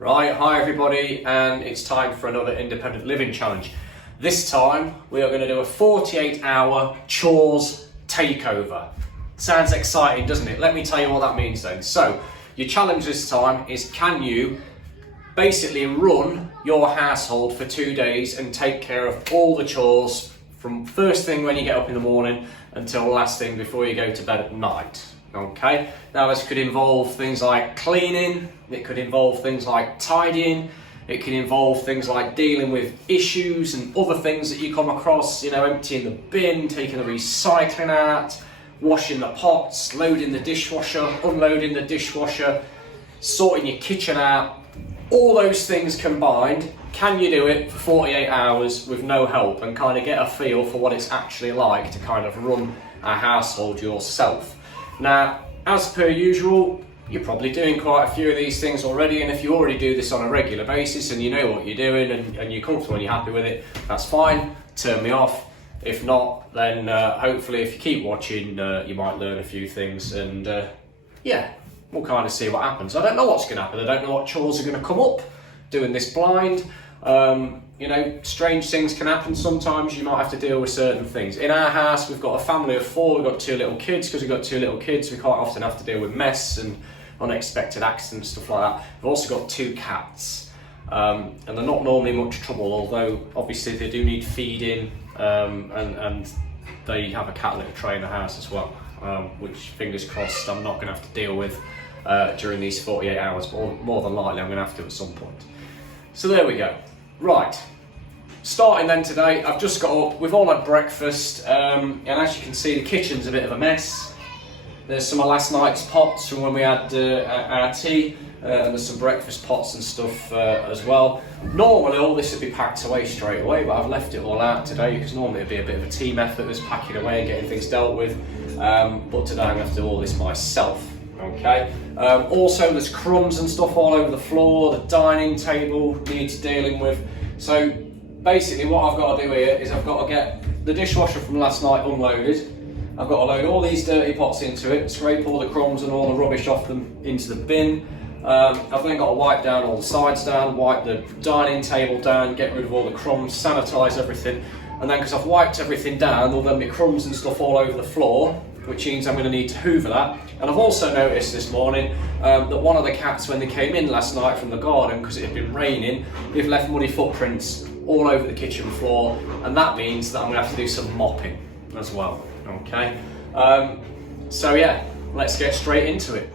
Right, hi everybody, and it's time for another independent living challenge. This time we are going to do a 48-hour chores takeover. Sounds exciting, doesn't it? Let me tell you what that means then. So, your challenge this time is, can you basically run your household for 2 days and take care of all the chores from first thing when you get up in the morning until last thing before you go to bed at night. Okay, now this could involve things like cleaning, it could involve things like tidying, it can involve things like dealing with issues and other things that you come across, you know, emptying the bin, taking the recycling out, washing the pots, loading the dishwasher, unloading the dishwasher, sorting your kitchen out. All those things combined, can you do it for 48 hours with no help and kind of get a feel for what it's actually like to kind of run a household yourself? Now, as per usual, you're probably doing quite a few of these things already, and if you already do this on a regular basis and you know what you're doing and you're comfortable and you're happy with it, that's fine, turn me off. If not, then hopefully if you keep watching, you might learn a few things, and yeah, we'll kind of see what happens. I don't know what's going to happen, I don't know what chores are going to come up doing this blind. You know, strange things can happen sometimes. You might have to deal with certain things. In our house, we've got a family of 4. We've got 2 little kids. Because we've got 2 little kids, we quite often have to deal with mess and unexpected accidents, stuff like that. We've also got 2 cats, and they're not normally much trouble, although obviously they do need feeding, and they have a cat litter tray in the house as well, which, fingers crossed, I'm not going to have to deal with during these 48 hours, but more than likely I'm going to have to at some point. So there we go. Right, starting then today, I've just got up, we've all had breakfast, and as you can see, the kitchen's a bit of a mess. There's some of last night's pots from when we had our tea, and there's some breakfast pots and stuff as well. Normally all this would be packed away straight away, but I've left it all out today because normally it'd be a bit of a team effort, this packing away and getting things dealt with, but today I'm going to have to do all this myself. Okay. Also, there's crumbs and stuff all over the floor. The dining table needs dealing with. So basically, what I've got to do here is I've got to get the dishwasher from last night unloaded. I've got to load all these dirty pots into it, scrape all the crumbs and all the rubbish off them into the bin. I've then got to wipe down all the sides down, wipe the dining table down, get rid of all the crumbs, sanitise everything. And then, because I've wiped everything down, there'll then be crumbs and stuff all over the floor, which means I'm going to need to hoover that. And I've also noticed this morning that one of the cats, when they came in last night from the garden, because it had been raining, they've left muddy footprints all over the kitchen floor, and that means that I'm going to have to do some mopping as well. Okay, so yeah, let's get straight into it.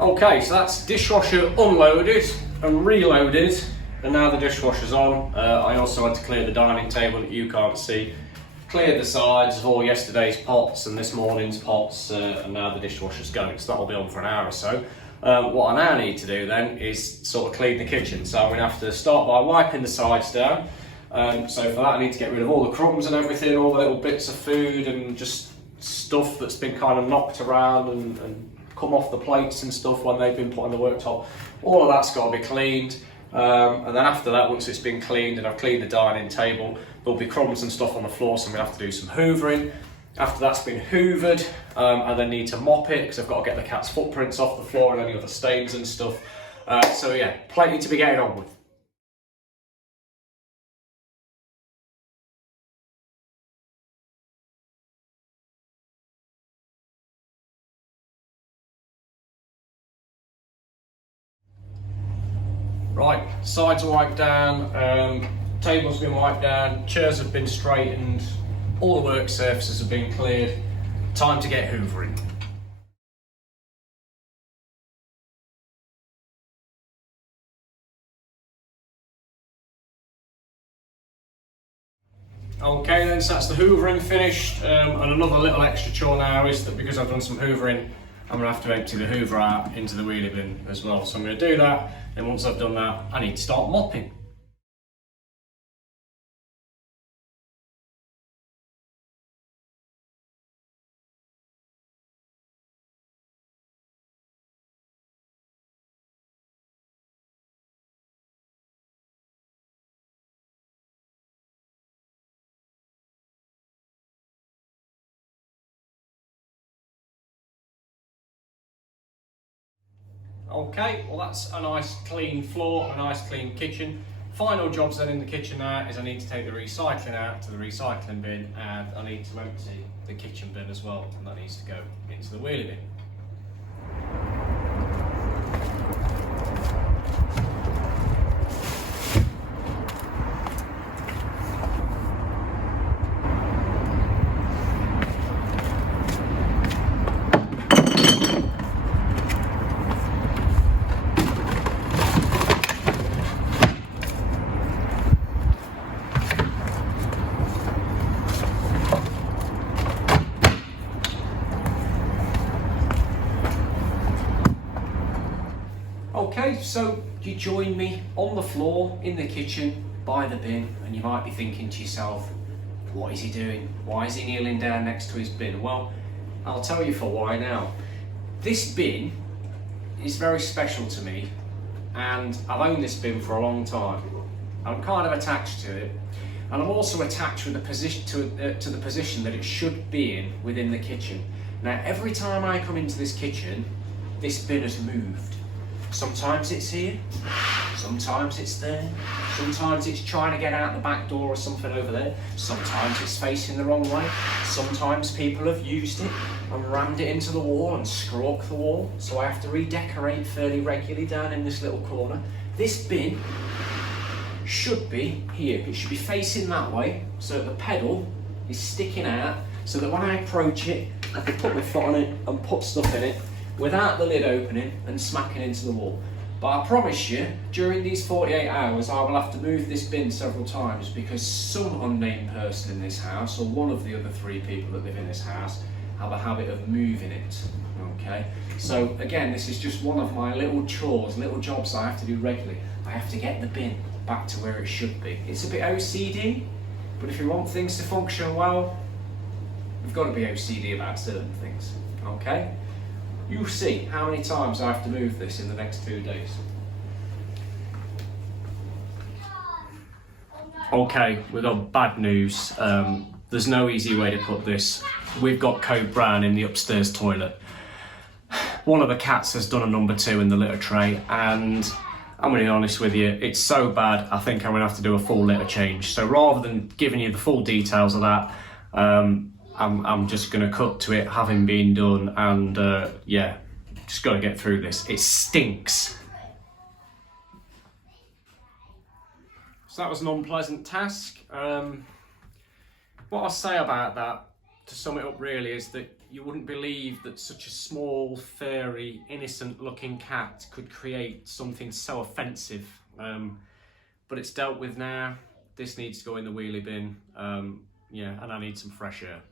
Okay, so that's dishwasher unloaded and reloaded, and now the dishwasher's on. I also had to clear the dining table that you can't see, cleared the sides of all yesterday's pots and this morning's pots, and now the dishwasher's going, so that'll be on for an hour or so. What I now need to do then is sort of clean the kitchen, so I'm going to have to start by wiping the sides down. So for that I need to get rid of all the crumbs and everything, all the little bits of food and just stuff that's been kind of knocked around and come off the plates and stuff when they've been put on the worktop. All of that's got to be cleaned, and then after that, once it's been cleaned and I've cleaned the dining table, there'll be crumbs and stuff on the floor, so I'm going to have to do some hoovering. After that's been hoovered, I then need to mop it because I've got to get the cat's footprints off the floor and any other stains and stuff. So yeah, plenty to be getting on with. Right, sides are wiped down, table's been wiped down, chairs have been straightened, all the work surfaces have been cleared. Time to get hoovering. Okay then, so that's the hoovering finished, and another little extra chore now is that because I've done some hoovering, I'm going to have to empty the hoover out into the wheelie bin as well. So I'm going to do that, and once I've done that, I need to start mopping. Okay, well that's a nice clean floor, a nice clean kitchen. Final jobs then in the kitchen now is I need to take the recycling out to the recycling bin, and I need to empty the kitchen bin as well, and that needs to go into the wheelie bin. Okay, so you join me on the floor in the kitchen by the bin, and you might be thinking to yourself, what is he doing? Why is he kneeling down next to his bin? Well, I'll tell you for why now. This bin is very special to me, and I've owned this bin for a long time. I'm kind of attached to it, and I'm also attached with the position to the position that it should be in within the kitchen. Now, every time I come into this kitchen, this bin has moved. Sometimes it's here, sometimes it's there, sometimes it's trying to get out the back door or something over there, sometimes it's facing the wrong way, sometimes people have used it and rammed it into the wall and scrawked the wall, so I have to redecorate fairly regularly down in this little corner. This bin should be here, it should be facing that way, so that the pedal is sticking out, so that when I approach it, I can put my foot on it and put stuff in it without the lid opening and smacking into the wall. But I promise you, during these 48 hours, I will have to move this bin several times because some unnamed person in this house, or one of the other 3 people that live in this house, have a habit of moving it. Okay, so again, this is just one of my little chores, little jobs I have to do regularly. I have to get the bin back to where it should be. It's a bit OCD, but if you want things to function well, you've got to be OCD about certain things. Okay? You'll see how many times I have to move this in the next 2 days. Okay, we've got bad news. There's no easy way to put this. We've got code brown in the upstairs toilet. One of the cats has done a number 2 in the litter tray, and I'm going to be honest with you, it's so bad I think I'm going to have to do a full litter change. So rather than giving you the full details of that, I'm just going to cut to it having been done, and yeah, just got to get through this. It stinks. So that was an unpleasant task. What I'll say about that, to sum it up really, is that you wouldn't believe that such a small, furry, innocent looking cat could create something so offensive. But it's dealt with now. This needs to go in the wheelie bin. Yeah, and I need some fresh air.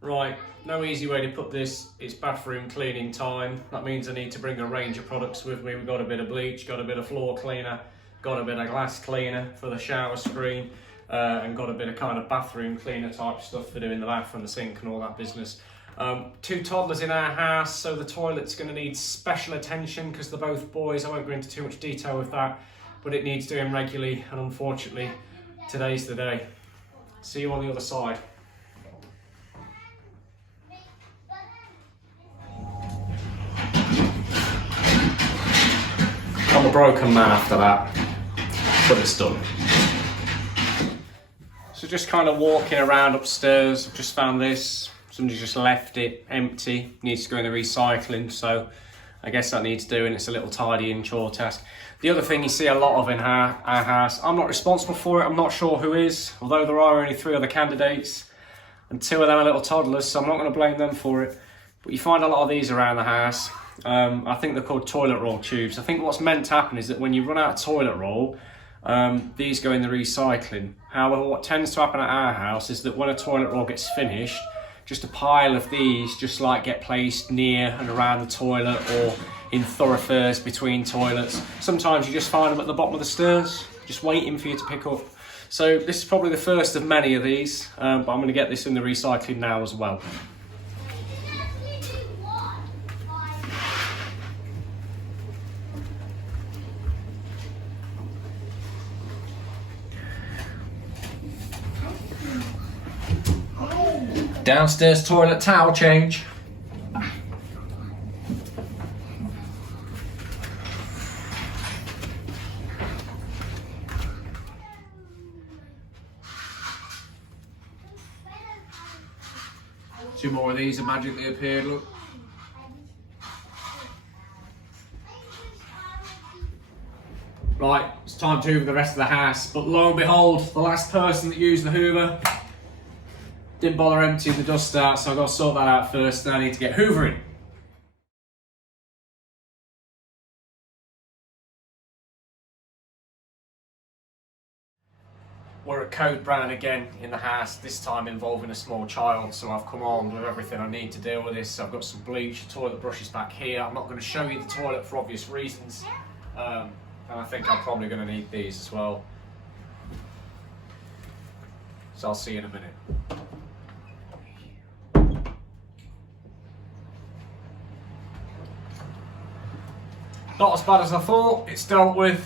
Right, no easy way to put this. It's bathroom cleaning time. That means I need to bring a range of products with me. We've got a bit of bleach, got a bit of floor cleaner, got a bit of glass cleaner for the shower screen, and got a bit of kind of bathroom cleaner type stuff for doing the bath and the sink and all that business. 2 toddlers in our house, so the toilet's going to need special attention because they're both boys. I won't go into too much detail with that, but it needs doing regularly, and unfortunately, today's the day. See you on the other side. I'm a broken man after that, but it's done. So just kind of walking around upstairs, I've just found this. Somebody just left it empty, needs to go in the recycling, so I guess that needs doing. It's a little tidying chore task. The other thing you see a lot of in our house, I'm not responsible for it, I'm not sure who is, although there are only 3 other candidates, and 2 of them are little toddlers, so I'm not going to blame them for it. But you find a lot of these around the house. I think they're called toilet roll tubes. I think what's meant to happen is that when you run out of toilet roll, these go in the recycling. However, what tends to happen at our house is that when a toilet roll gets finished, just a pile of these just like get placed near and around the toilet or in thoroughfares between toilets. Sometimes you just find them at the bottom of the stairs, just waiting for you to pick up. So this is probably the first of many of these, but I'm going to get this in the recycling now as well. Downstairs toilet towel change. Two more of these have magically appeared, look. Right, it's time to hoover the rest of the house, but lo and behold, the last person that used the hoover didn't bother emptying the dust out, so I've got to sort that out first, then I need to get hoovering. We're at code brown again in the house, this time involving a small child, so I've come on with everything I need to deal with this. I've got some bleach, the toilet brush is back here. I'm not going to show you the toilet for obvious reasons, and I think I'm probably going to need these as well. So I'll see you in a minute. Not as bad as I thought, it's dealt with.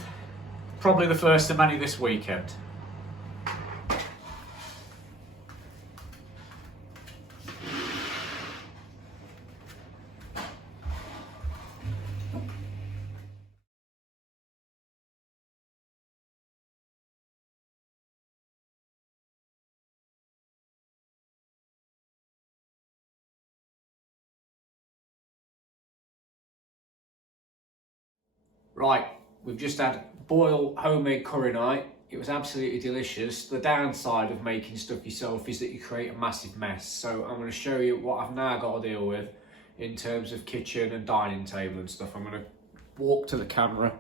Probably the first of many this weekend. Right, we've just had boiled homemade curry night. It was absolutely delicious. The downside of making stuff yourself is that you create a massive mess. So I'm going to show you what I've now got to deal with in terms of kitchen and dining table and stuff. I'm going to walk to the camera.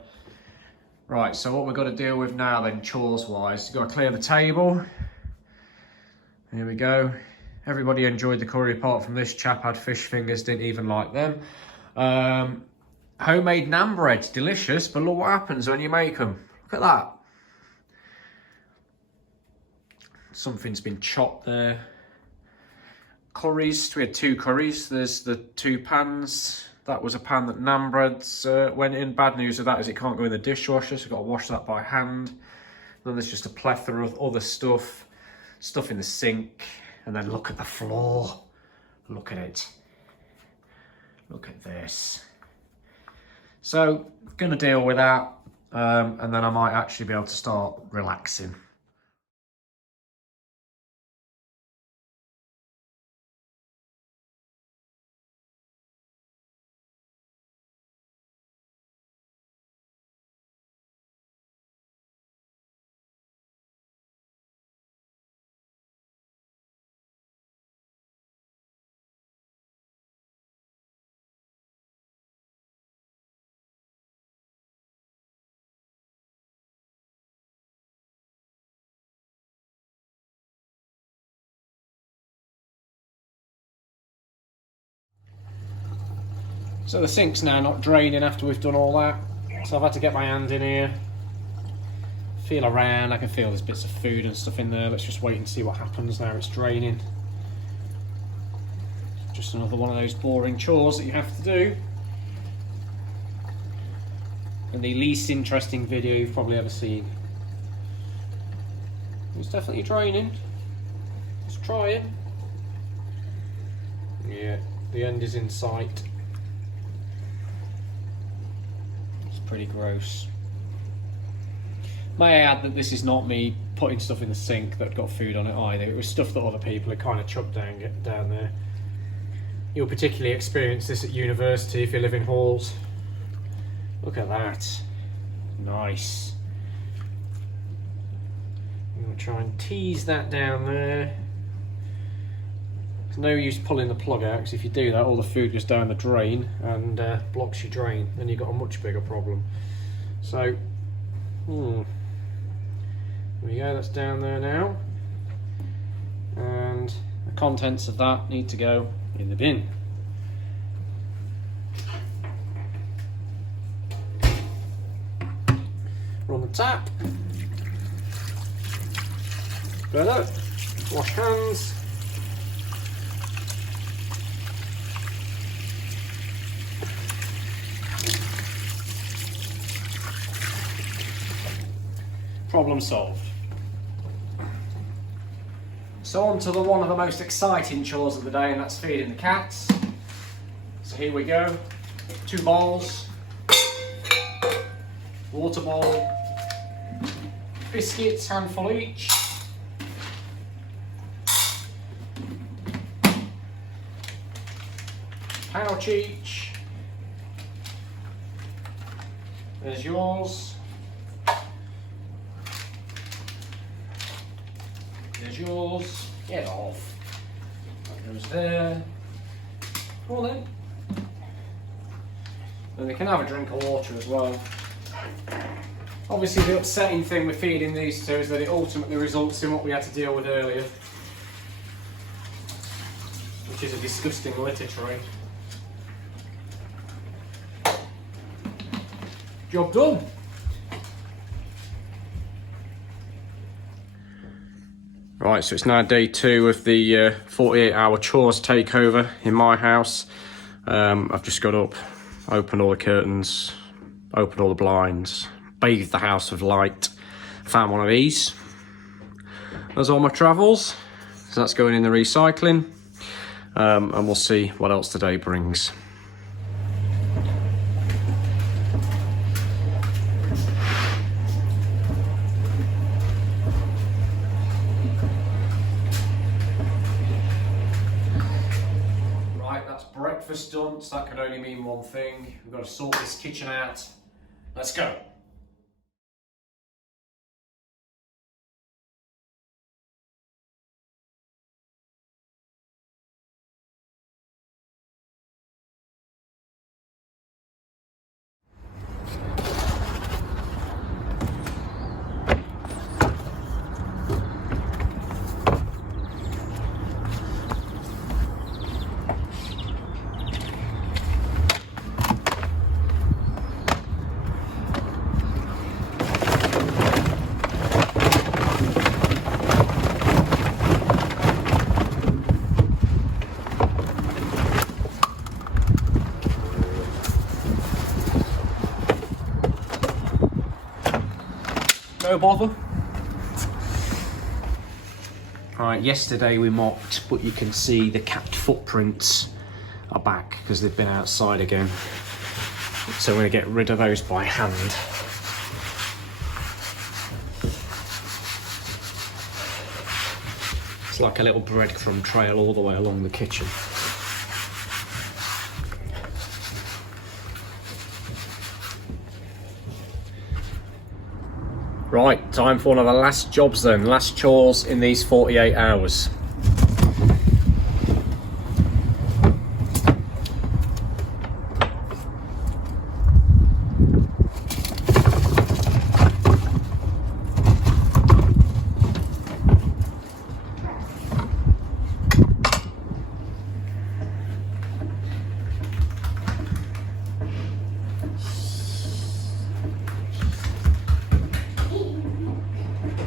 Right, so what we've got to deal with now then, chores wise, you've got to clear the table. Here we go. Everybody enjoyed the curry apart from this chap, had fish fingers, didn't even like them. Homemade naan bread, delicious, but look what happens when you make them. Look at that. Something's been chopped there. Curries, we had two curries. There's the two pans. That was a pan that naan breads went in. Bad news of that is it can't go in the dishwasher, so I've got to wash that by hand. Then there's just a plethora of other stuff in the sink. And then look at the floor. Look at it. Look at this. So, going to deal with that, and then I might actually be able to start relaxing. So the sink's now not draining after we've done all that. So I've had to get my hand in here, feel around. I can feel there's bits of food and stuff in there. Let's just wait and see what happens now it's draining. Just another one of those boring chores that you have to do. And the least interesting video you've probably ever seen. It's definitely draining. Let's try it. Yeah, the end is in sight. Pretty gross. May I add that this is not me putting stuff in the sink that got food on it either. It was stuff that other people had kind of chucked down there. You'll particularly experience this at university if you live in halls. Look at that. Nice. I'm going to try and tease that down there. There's no use pulling the plug out, because if you do that, all the food goes down the drain and blocks your drain. Then you've got a much bigger problem. So, there we go, that's down there now. And a contents of that need to go in the bin. Run the tap. Better. Wash hands. Problem solved. So on to one of the most exciting chores of the day, and that's feeding the cats. So here we go. 2 bowls, water bowl, biscuits, handful each. Pouch each. There's yours. There's yours. Get off. That goes there. Well then. And they can have a drink of water as well. Obviously the upsetting thing with feeding these two is that it ultimately results in what we had to deal with earlier, which is a disgusting litter tray. Job done. Right, so it's now day 2 of the 48-hour chores takeover in my house. I've just got up, opened all the curtains, opened all the blinds, bathed the house with light, found one of these. That's all my travels, so that's going in the recycling, and we'll see what else today brings. Breakfast done, so that can only mean one thing. We've got to sort this kitchen out. Let's go. No bother. Right, yesterday we mopped, but you can see the cat footprints are back because they've been outside again. So we're going to get rid of those by hand. It's like a little breadcrumb trail all the way along the kitchen. Right, time for one of the last jobs then, last chores in these 48 hours.